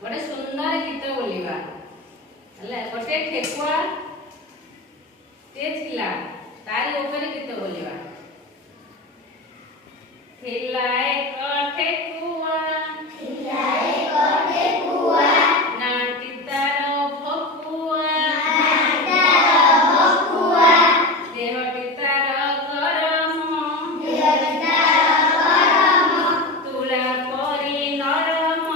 गोटे सुंदर गीत बोलिबा हला गोटे ठेकुआ ते थिला तारी ऊपर गीत बोलिबा थिला एक ठेकुआ नाटी तारो भकुआ देहटी तारो गरम तुला परी नरम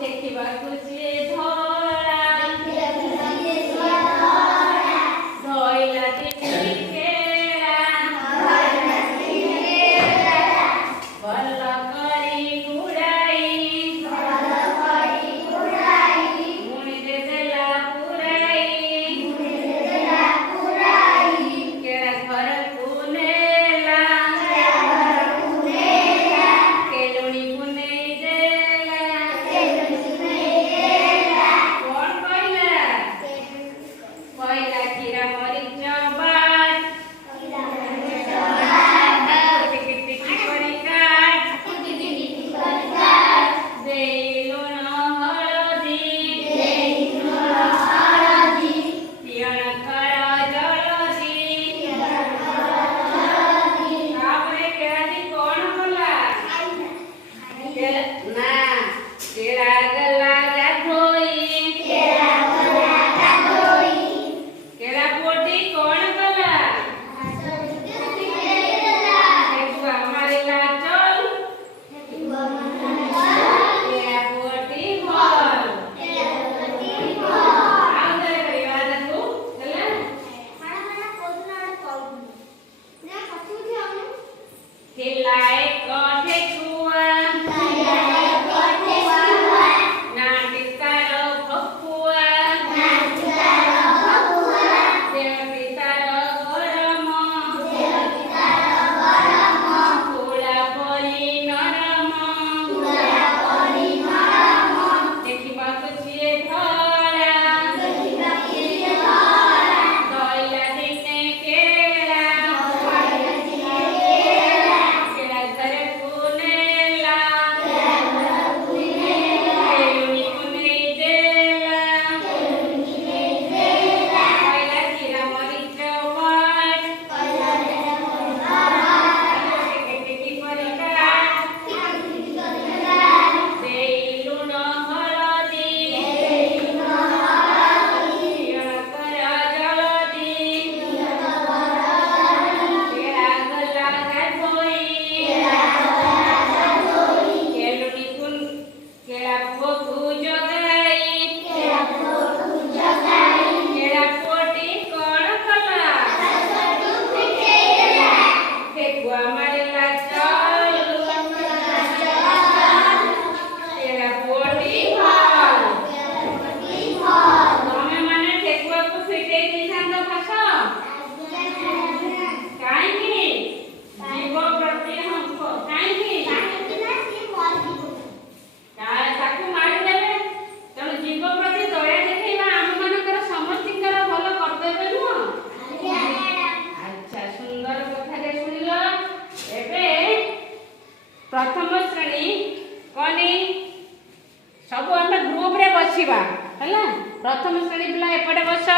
देखिबाकु जे धरा धइला दिनी केरा भल करी गुड़ाई मुनि दे देला पुराई केरा घर को नेला केलुणी को नहीं देला कौन कहला कहला खीरा मरीच बाट टिकी टिकी करी काट देलु न हळदी पियण कर जलदी तापरे केळादी कौन कला ना केळा गला गाधोई केळा पोटी कौन कला ठेकुआ मारिला चल केळा पोटी भल आउदरे करिवा दाकू हला थिला एक ठेकुआ नाटी तारो भकुआ देहटी तारो गरम तुला परी नरम देखिबाकु जे धरा धइला दिने केरा केरा घरे को नेला केलुणी को नहीं देला कहला खीरा मरीच बाट टिकी टिकी करी काट देलु न हळदी पियण कर जलदी केळा गला गाधोई केलुणी कुन केळा पोकु जगाई केळा पोटी कौन कला ठेकुआ मारिला चल केळा पोटी भल तमे माने ठेकुआ को फिटेई दिखांत भाष काईकी जीव प्रति हम काईकी ताकू मारी देबे तेणु जीव प्रति दया देखा आम मानकर समस्तर भल कर्तव्य नुह अच्छा सुंदर कथा शुणिल एबे प्रथम श्रेणी कनी सब आम ग्रुप रे बसिबा हला प्रथम श्रेणी पिला एपटे बस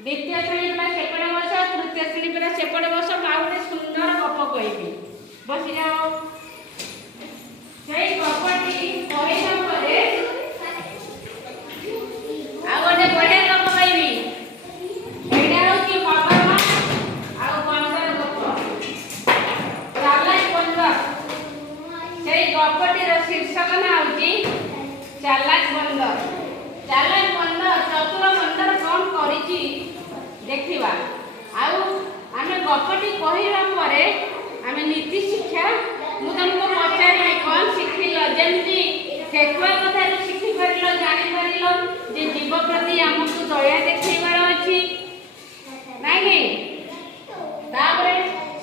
द्वितीय श्रेणी पिला सेपटे बस तृतीय श्रेणी पिला सेपटे बस गोटे सुंदर गप कहबी बसी जाओ सेई गपटी कहला परे आ गोटे बढ़िया गप कहबी एटा होची मगरमा आ बंदर गप चालाक बंदर सेई गपटी रो शीर्षक ना होची चालाक बंदर चतुर बंदर कौन करिची देखिबा आउ आमे गपटी कहिला परे आमे नीति शिक्षा मु तुमको पचारि कौन शिखिल जेमती ठेकुआ कथा शिखि पारिल जानि पारिल जे जीव प्रति हमकु दया देखैबार अछि नाही तापरे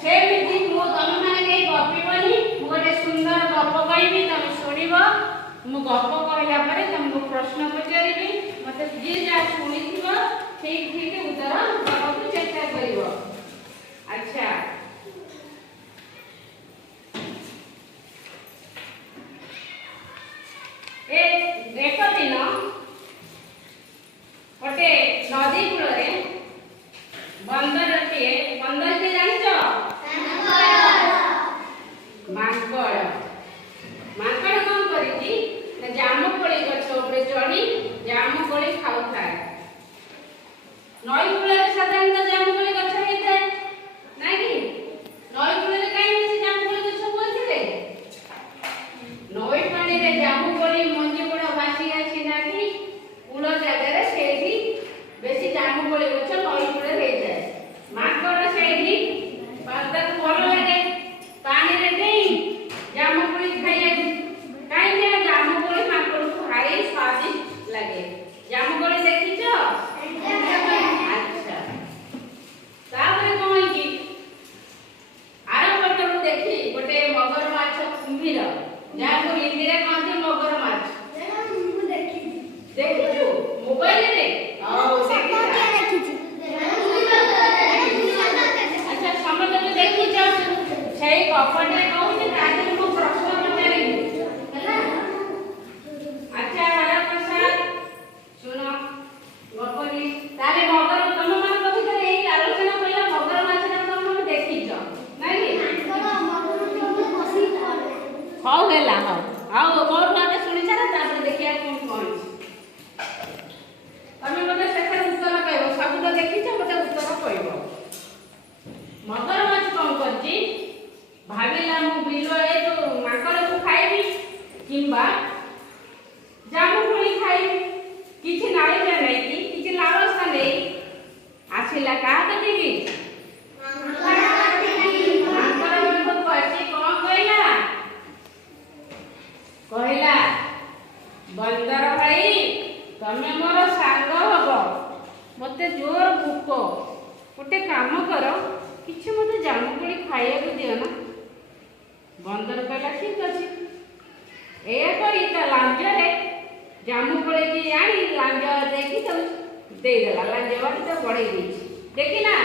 से विधि मु तम माने गपिबनी मु गोटे सुंदर गप कहबी तुम सुनिबो मु गप कहला परे तुमको प्रश्न पचारिबी मते जे जा सुनिथिबो ठीक ठीक उत्तर देबाकु चेष्टा करिवो अच्छा एक दिन गोटे नदी कूल बंदरटे बंदर के जानिच मांकड़ मांकड़ कौन करी जामुकोली गछ उपरे चढ़ी जामुकोली खाऊ थाए नई कूल साधारणतः जामुकोली गछ होता है ना कि नई कूल कहीं जामुकोली गछ बोलते नई पानी रे जामुकोली मंजी गुड़ा भासी आसी ना कि कूल जगह से बेसी जामुकोली गछ नई कूल हो जाए मांकड़ से बंदर भल लगे पानी रे नहीं जामुकोली खाई कहीं जामुकोली मांकड़ को भारी स्वादिष्ट लगे जामुकोली देखी अच्छा तापर कौन की आर पटरू देखी गोटे मगर माछ कुंभीर जाको हिंदी रे कहते मगर माछ देखिछु मोबाइल रे अच्छा समझ देखी से कपड़े कहूँ ताकि मो प्रश्न पचारि अच्छा हरा प्रसाद सुनो गपरी ताले मगर तुम मन कभी करे एई आलोचना कइला मगर माछटा तुम देखिछ नाही हाउ गेला हाउ आओ मोर नामे सुनि छरा तापर देखिया कोन कोन तमे मते सेकर उत्तर कहबो सब तो देखिछ मते उत्तर कहबो मगर माछ कोन करजी भाविला मु बिलो ए तो माकड़ को खाइबी किंबा जामुकोली खाइबी किछि नाळी जा नै कि किछि लालसा नै आसिला का कतिबी माकड़ को कहछि कोन कहला बंदर भाई तमे मोर सांग हबो मते जोर भूख गोटे काम कर किछि मते जामुकोली खाइया को दियो ना बंदर कहला ठीक अछि ए करी त लांज रे जामुकोली की आनी लांज देखी तो दे देला लांज वाटी तो बड़े दी देखी ना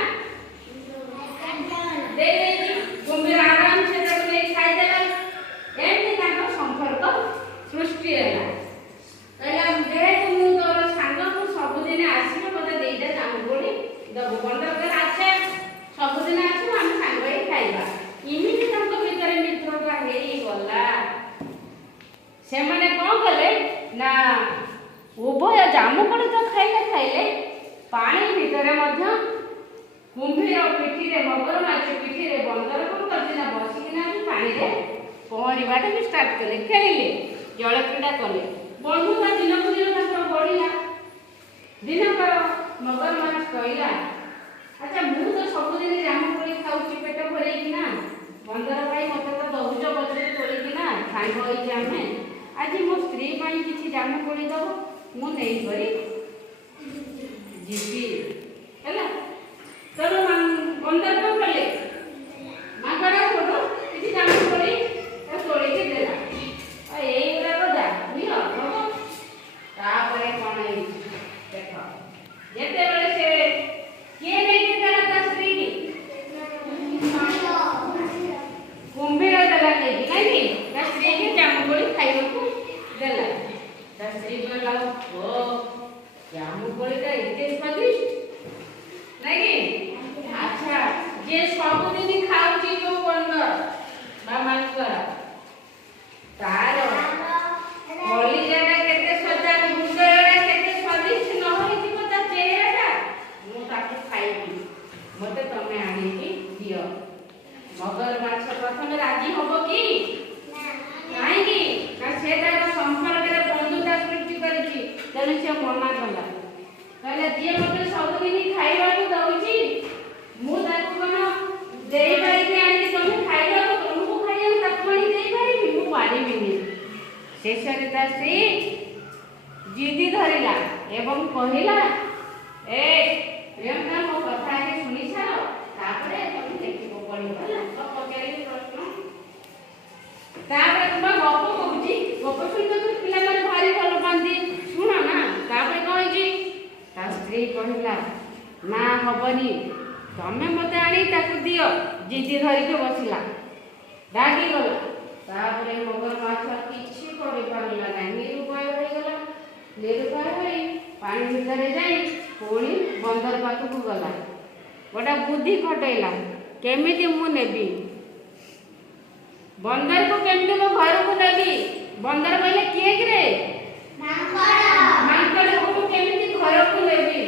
दे दे कुंभीर आराम से जब ले खाई देला एमती ताको संपर्क सृष्टि होला कहला जे तुम तोर सांग को सब दिन आसी मते दे दे जामुकोली दब बंदर कहला अच्छा सब दिन आसी हम सांग ही खाइबा इमिति ताको भीतर मित्रता हेई गला से माने कोन कले ना उभय जामुकोली तो खाइले पानी भीतर मध्य कुंभीर पिठी रे मगर माछ पिठी रे बंदर कोन करछि ना बसिकिना पानी रे पहरिबाटा भी स्टार्ट कले खेलिले जल क्रीड़ा कले बंधुता दिन को दिन ताको बढ़िला दिन कर मगर माछ कहला अच्छा मु तो सब दिन जामुकोली खाउची पेट भरे कि ना बंदर भाई मते तो दहुज बजरे तोली कि ना सांग होई जामे आज मो स्त्री पाई किछि जामुकोली दबो मु नै करी जीपी हैला चलो बंदर को कले माकड़ा फोटो किछि जामुकोली तो तोली के देला आ एई गुरा को दा बुझो हो तापरे कोन है देखो जेते बेले से के नै के देला ता स्त्री कुंभीर देला नै कि ता स्त्री के जामुकोली खाइबो को देला ता स्त्री बोला ओ जामुकोली ता इते स्वादिष्ट नै कि अच्छा जे सब दिन खाउची जो बंदर बा मांकर तार कलिजाटा केते सजा हृदयटा केते स्वादिष्ट न होई कि मता चेहराटा मु ताके खाइबी मते तमे आनी कि दियो मगर माछ प्रथम राजी होबो कि नाही कि ना से तार संपर्क रे बंधुता सृष्टि करिछि तने से मना कला कहले जे मते सब दिन खाइबा को दउछि मु ताको कोन देई पारि कि आनी तमे खाइबा को तुमको खाइया ताको आनी देई पारि मु पारिबिनी शेषरे ता स्त्री जिदी धरिला एवं कहिला ए प्रेमना मो कथा के सुनि छाओ तापरे तुम देखिबो पड़िबो ना तो पचारि प्रश्न तापरे तुम गप कहूची गप सुन तो पिला माने भारी भल बांधी सुना ना तापरे कहजी ता स्त्री कहिला ना हबनी तमे मते आनी ताकु दियो जिदी धरि के बसिला डागी गला तापरे मगर माछ किछि करि पारला नाही निरुपाय पानी भितर जाई पुणी बंदर पाखक गला गोटे बुद्धि खटेला केमिति मु नेबी बंदर को केमिति मो घर को नेबी बंदर कहले किए रे मांकड़ को केमिति घर को नेबी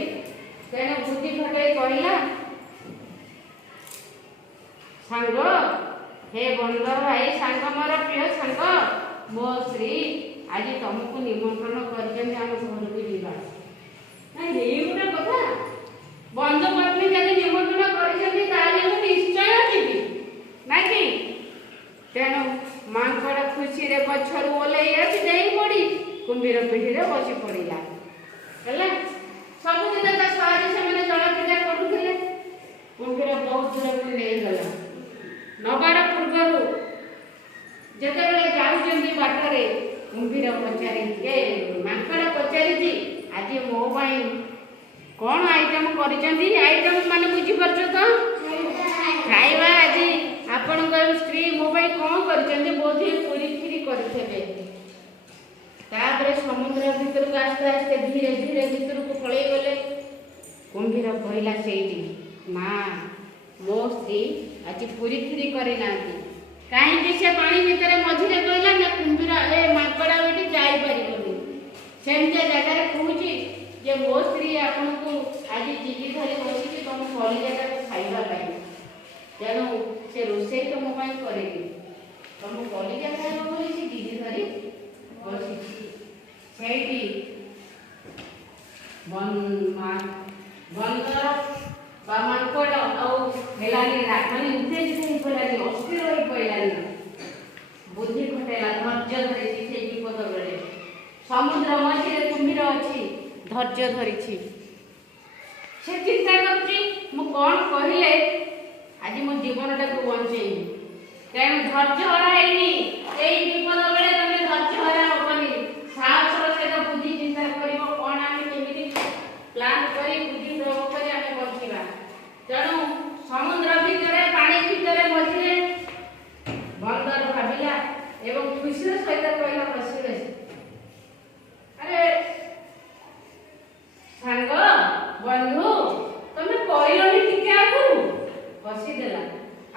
तेने बुद्धि खटाई कहला सांग हे बंदर भाई सांग मोर प्रिय सांग मो श्री आज तुमको निमंत्रण कर घर को जीवा गोटे कथा बंधु पत्नी जब निमंत्रण कर निश्चय जीवी ना कि तेणु मांकड़ खुशी रे गछर ओल्लै पड़ी कुंभीर पीढ़ी बसी पड़ा सबुदिन सहर से जलक्रिया करुले कुंभीर बहुत दूर को नहीं गला नबार पूर्व जिते जाऊँ बाटरे कुंभीर पचारि मांकड़ पचारि आज मो कौन आइटम आइटम मान बुझीपार तो खाଇବା आज आपण स्त्री मो कौन कर बोध पूरी खीरी करें समुद्र भितर को आस्ते आस्ते धीरे धीरे भितर को पलि गले कुंभीर कहला से माँ मो स्त्री आज पूरी खीरी करना कहीं से पानी भितर मझे कहला ना कुंभीर ए मांकड़ा बेटी जापर सेमती जगार कहूँ जे मो स्त्री आपन को आज जिजी धरी बस तुम कलिजा को खाइबा तेणु से रोषे तो मो करेगी तुम कलिजा खाइब बोली से जिजी धरी बसी बंदर मांकड़ आनी राखनी उत्तेजित हो पड़ानी अस्थिर हो पड़ानी बुद्धि खटेला धैर्य धरी से विपद बेले समुद्र मझे कुंभीर अच्छी धैर्य धरी से चिंता कौन कहले आज मो जीवनटा को बचे तेणु धैर्य हराइनी विपद बेले तुम धैर्य हरा हेनी साहसर सहित बुद्धि चिंता कर कौन आम केमी प्लान कर बुद्धि प्रयोग कर बचा तेणु समुद्र भितर पानी भितर मझे बंदर भाविला एवं खुशी सहित कहला बस अरे सांग बंधु तुम कहलनि टिके आगु बसीदेला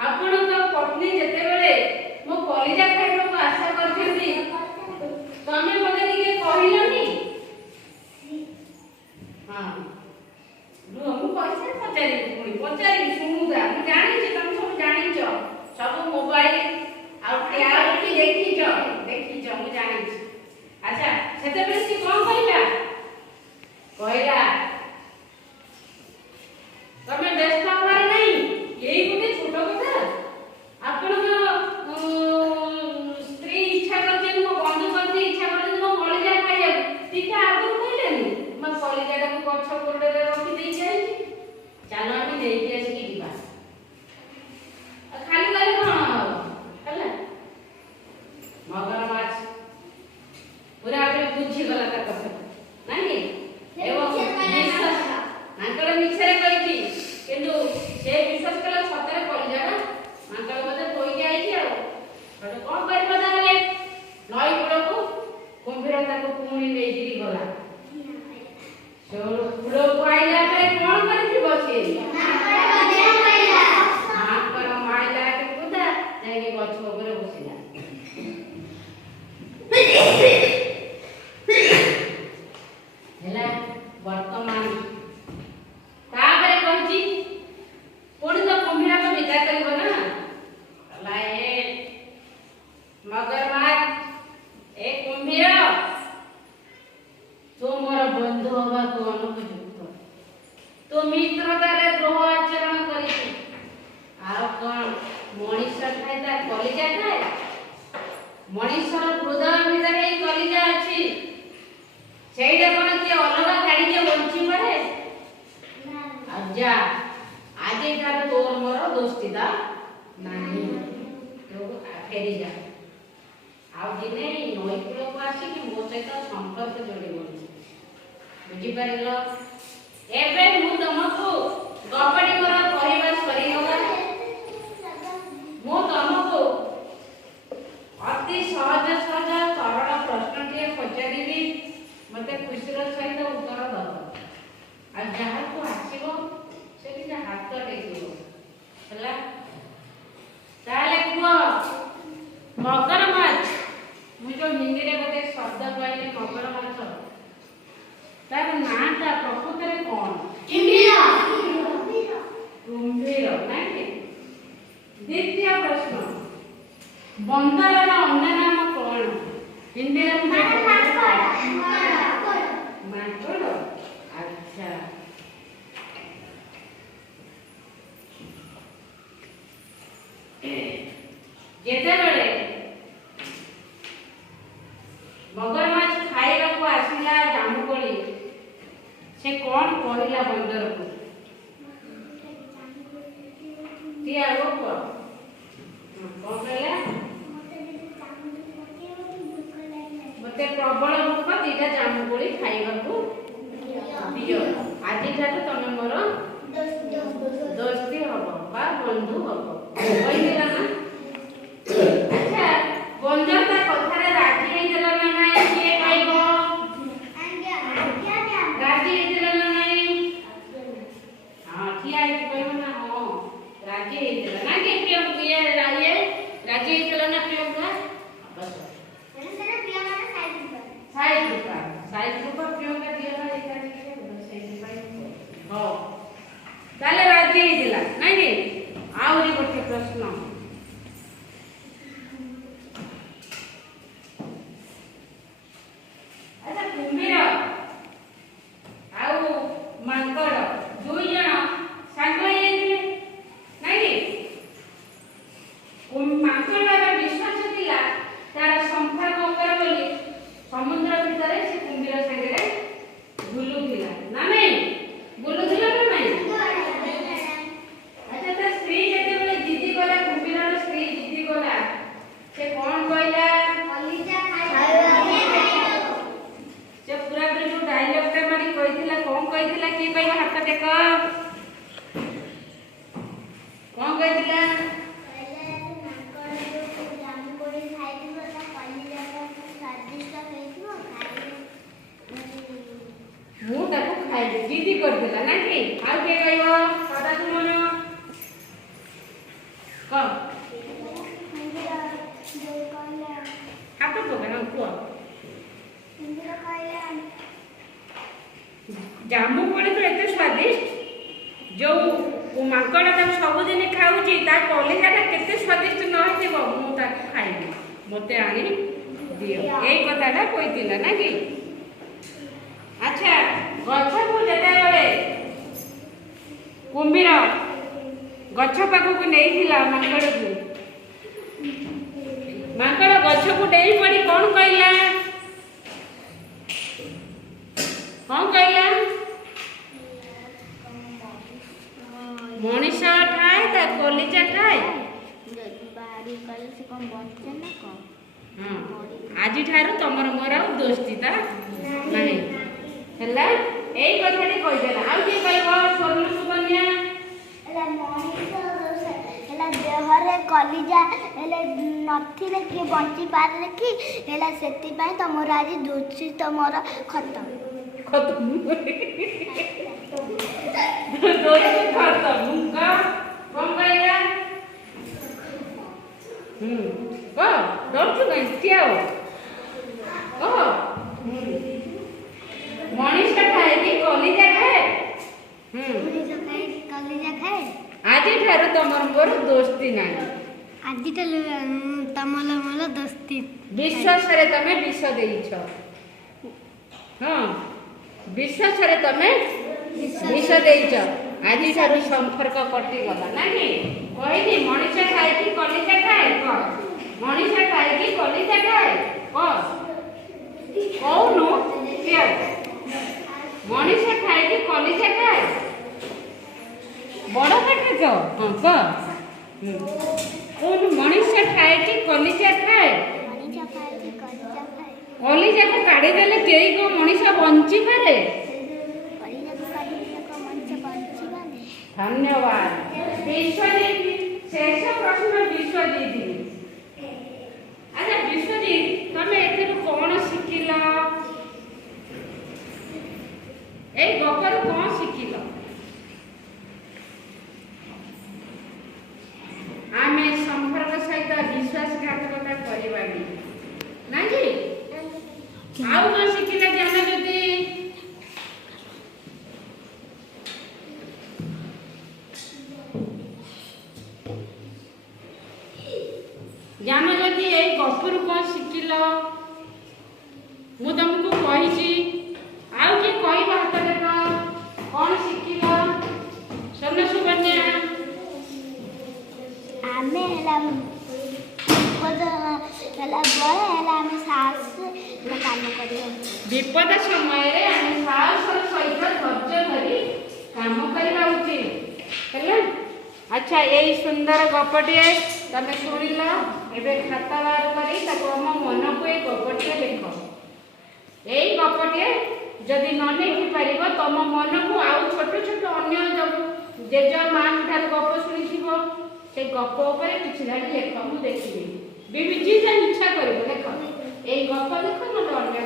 आपण तो पत्नी जेते बेले मो कलिजा खाइबा को आशा करथि तमे मते टिके कहलनि हां लो मु पैसा पचारि सुनुदा मु जानि छी तुम सब जानि छ सब मोबाइल आ रियलिटी देखि छ मु जानि छी अच्छा सेते बेले सी कोन कहला तमे व्यस्त हमार नहीं यही गोटे छोट कथा आपण स्त्री इच्छा करछन मो बंधु पत्नी इच्छा करछन मो कलिजा खाइया टीका आगु कहलेनी म कलिजाटा को गछ कोरडे रखि देई जाई चलो हम देई आसी दिबा खाली गले कोन हला मगर माछ पूरा आपे बुझी गला का कथा नहीं एवं विश्वास मांकड़ मिछरे कहि किंतु से विश्वास कला सतरे कलिजा ना मांकड़ मते कोई जाई छी आ कोन करबा ताले नई गुड़ को कुंभीर ताको पुणी ले जिरी गला सो गुड़ को आइला करे कोन करथि बसे मांकड़ माइला के कुदा जाई गछ ऊपर बसिला हेला वर्तमान ताबरे कहछि कोन तो कुंभीर को विदा करबो ना लाए मगरमाछ ए कुंभीर तो मोर बंधु होबा को अनुपयुक्त तो मित्रतारे द्रोह आचरण करिछि आ कोन मनीष खाय ता कलिजा खाय मनीषर हृदय भीतर ही कलिजा अछि सेइडा कोन के अलग गाड़ी के बंची पड़े जा आज ठार तोर मोर दोस्ती दा नहीं तो फेरी जा आ दिने नई कूल को आसी कि मो सहित संपर्क जोड़ी बुझी पारिलो एबे मु तुमको गपटी मोर कहबा सरी गला मु तुमको अति सहज सहज सरल प्रश्न टे पचारिबी मते खुशीर सहित उत्तर दब शब्द कहले मगर माछ तार नाटा प्रकृତରେ कोन कुम्भीर नहीं। द्वितीय प्रश्न बंदरर अन्य नाम कौन हिंदी माकड़। अच्छा जेतेबेले मगरमाछ खाइबा को आसिला जामुकोली से कौन कहला बंदर को किया वो कौन कहला मते प्रबल भूख दीटा जामुकोली खाइबा को दियो आज ठारू तमे मोर दोस्ती हबो बा बंधु हबो कहला ना। अच्छा बंदर ता कथारे राजी हेइला ना नाही किए कहबो राजी हेइला ना नाही हां किया कहबो ना हां राजी हेइला ना के प्रिय किए राजी हेइला ना प्रियंका बस साइड रूपा प्रियंका दिया ना एका सेही पाई हो ताले राजी हेइला नाही आउरी गोटे प्रश्न कुम्भीर आउ माकड़ दुई जन सांग नहीं माकड़र विश्वास थिला तार संपर्क कर बोली समुद्र भीतर से कुम्भीर संगे बुलुथिला ना नहीं बुलुथिला ना नहीं। अच्छा ता स्त्री जते बोले जिद्दी कला कुम्भीरर स्त्री जिद्दी कला से कोन कहला कलिजा खाइबा जब पूरा जो डायलॉग ता मारी कहिथिला कोन कहिथिला की कहबा हाथ टेक कोन कहिथिला पहले नाकड़ जो जामु कोड़ी खाइदिबो ता कलिजा का स्वादिष्ट हेइथिबो खाइबो मु ताको खाइबे जिद्दी करथिला ना कि आउ के कहबो सदा सुमन क जो कहले हाथ पकड़ को इंद्र कहले जामु कोड़ी तो एते स्वादिष्ट जो माकड़ ता सब दिन खाउची ता कलिजा ता केते स्वादिष्ट न हेतिबो मु ताको खाइबे मते आनी दियो एई कथाटा कहितिला ना कि। अच्छा गछ को जेते बेले कुम्भीर गछ पाखु को नेइथिला माकड़ को माकड़ गछ को डेई पड़ी कोन कहला कौन कहला मनीष ठाए ता कलिजा ठाए बारी कल से कम बच्चे ना कम हां आज ठारू तमर मोर दोस्ती ता नहीं हला एई कथाटी कहि देला आ की कहबो सोनू सुकन्या एला मनीष एला देहरे कलिजा एले नथिले के बंची पारे कि एला सेति पई तमर आज दोस्ती तमर खत्म खत्म दोस्ती खत्म मुंगा कौन कहला को डरछु नहीं क्या हो को मनीष खाए कि कलिजा खाए मनीष खाए कलिजा खाए आज ठारू तमर मोर दोस्ती नाही आज तमल मल दोस्ती विश्वास रे तमे विष देइछ हां विश्वास रे तमे विष देइछ आज ठारू संपर्क कटि गला नाही कहिनी मनीष खाए कि कलिजा खाए क मनीष खाए कि कलिजा खाए क कौनु क्या मनीष खाए कि कलिजा खाए बड़ काटे क हां क कौन मनीष खाए कि कलिजा खाए मनीष खाए कि कलिजा खाए कलिजा को काढ़ी देले केई को मनीष बंची पारे कलिजा को काढ़ी देले को मनीष बंची पारे। धन्यवाद विश्वजीत शेष प्रश्न विश्वजीत अच्छा विश्वजीत तमे एथिरु कोन शिखिला ए गपर कोन शिखिला आमे संपर्क सहित विश्वासघातकता करबानी ना जी କଣ ଶିଖିଲେ ଜ୍ଞାନଜ୍ୟୋତି? ଜ୍ଞାନଜ୍ୟୋତି ଏଇ ଗପରୁ କଣ ଶିଖିଲ? ମୁଁ ତମକୁ କହିଛି, ଆଉ କିଏ କହିବ ହାତ ଦେଖ, କଣ ଶିଖିଲ? ସ୍ୱର୍ଣ୍ଣ ସୁକନ୍ୟା ଆମେ ହେଲା ବିପଦ ହେଲା ବେଳେ ହେଲା ଆମେ ସାହସ କାମ କରିବା। ବିପଦ ସମୟରେ ଆମେ ସାହସର ସହିତ ଧୈର୍ଯ୍ୟ ଧରି କାମ କରିବା ଉଚିତ ହେଲା। ଆଚ୍ଛା, ଏଇ ସୁନ୍ଦର ଗପଟିଏ ତମେ ଶୁଣିଲ, ଏବେ ଖାତା ବାହାର କରି ତାକୁ ଆମ ମନକୁ ଏଇ ଗପଟିଏ ଲେଖ। ଏଇ ଗପଟିଏ ଯଦି ନ ଲେଖି ପାରିବ ତମ ମନକୁ ଆଉ ଛୋଟ ଛୋଟ ଅନ୍ୟ ଯେଉଁ ଜେଜେ ମାଙ୍କ ଠାରୁ ଗପ ଶୁଣିଥିବ ସେ ଗପ ଉପରେ କିଛି ଧାଡ଼ି ଲେଖ, ମୁଁ ଦେଖିବି। ଯିଏ ଯାହା ଇଚ୍ଛା କରିବ ଲେଖ। ଏଇ ଗପ ଲେଖ, ନହେଲେ ଅନ୍ୟ